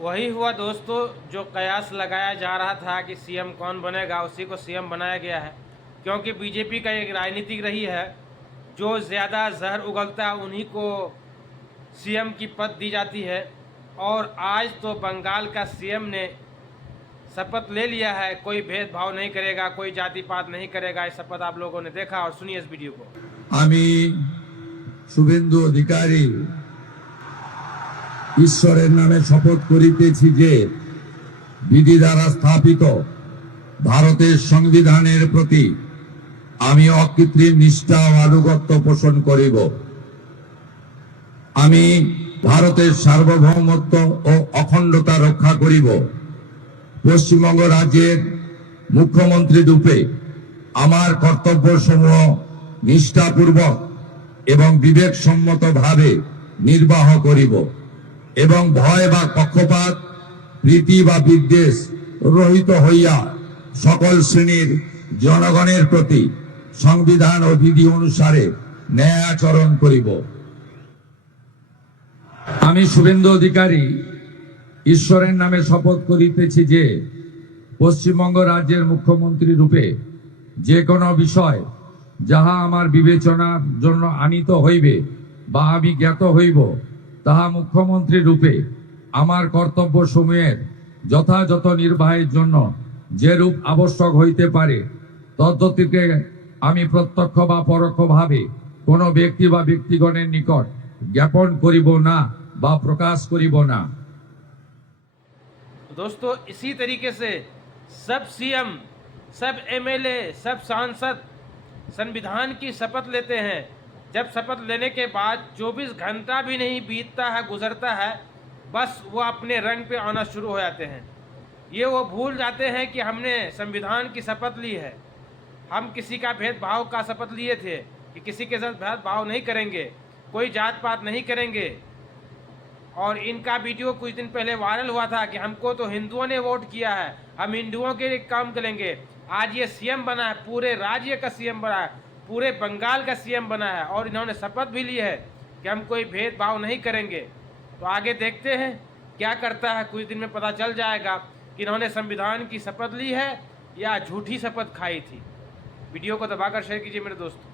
वही हुआ दोस्तों, जो कयास लगाया जा रहा था कि सीएम कौन बनेगा उसी को सीएम बनाया गया है। क्योंकि बीजेपी का एक राजनीतिक रही है, जो ज़्यादा जहर उगलता है उन्हीं को सीएम की पद दी जाती है। और आज तो बंगाल का सीएम ने शपथ ले लिया है, कोई भेदभाव नहीं करेगा, कोई जाति पात नहीं करेगा। इस शपथ आप लोगों ने देखा और सुनिए इस वीडियो को। আমি শুভেন্দু অধিকারী ঈশ্বরের নামে শপথ করিতেছি যে বিধি দ্বারা স্থাপিত ভারতের সংবিধানের প্রতি আমি অকৃত্রিম নিষ্ঠা ও আনুগত্য পোষণ করিব। আমি ভারতের সার্বভৌমত্ব ও অখণ্ডতা রক্ষা করিব। পশ্চিমবঙ্গ রাজ্যের মুখ্যমন্ত্রী রূপে আমার কর্তব্যসমূহ নিষ্ঠাপূর্বক এবং বিবেকসম্মতভাবে নির্বাহ করিব এবং ভয় বা পক্ষপাত, প্রীতি বা বিদ্বেষ রহিত হইয়া সকল শ্রেণীর জনগণের প্রতি সংবিধান ও বিধি অনুসারে ন্যায় আচরণ করিব। আমি শুভেন্দু অধিকারী ঈশ্বরের নামে শপথ করিতেছি যে পশ্চিমবঙ্গ রাজ্যের মুখ্যমন্ত্রী রূপে যে কোনো বিষয় যাহা আমার বিবেচনার জন্য আনিত হইবে বা আমি জ্ঞাত হইব, তাহা মুখ্যমন্ত্রী রূপে আমার কর্তব্য সমূহের যথাযথ নির্বাহের জন্য যেরূপ আবশ্যক হইতে পারে তদ্গতিকে আমি প্রত্যক্ষ বা পরোক্ষভাবে কোনো ব্যক্তি বা ব্যক্তিগণের নিকট জ্ঞাপন করিব না বা প্রকাশ করিব না। दोस्तों इसी तरीके से सब सीएम, सब एमएलए, सब सांसद संविधान की शपथ लेते हैं। जब शपथ लेने के बाद 24 घंटा भी नहीं बीतता है, गुजरता है, बस वो अपने रंग पे आना शुरू हो जाते हैं। ये वो भूल जाते हैं कि हमने संविधान की शपथ ली है, हम किसी का भेदभाव का शपथ लिए थे कि किसी के साथ भेदभाव नहीं करेंगे, कोई जात पात नहीं करेंगे। और इनका वीडियो कुछ दिन पहले वायरल हुआ था कि हमको तो हिंदुओं ने वोट किया है, हम हिंदुओं के लिए काम करेंगे। आज ये सीएम बना है, पूरे राज्य का सीएम बना है, पूरे बंगाल का सीएम बना है और इन्होंने शपथ भी ली है कि हम कोई भेदभाव नहीं करेंगे। तो आगे देखते हैं क्या करता है, कुछ दिन में पता चल जाएगा कि इन्होंने संविधान की शपथ ली है या झूठी शपथ खाई थी। वीडियो को दबाकर शेयर कीजिए मेरे दोस्तों।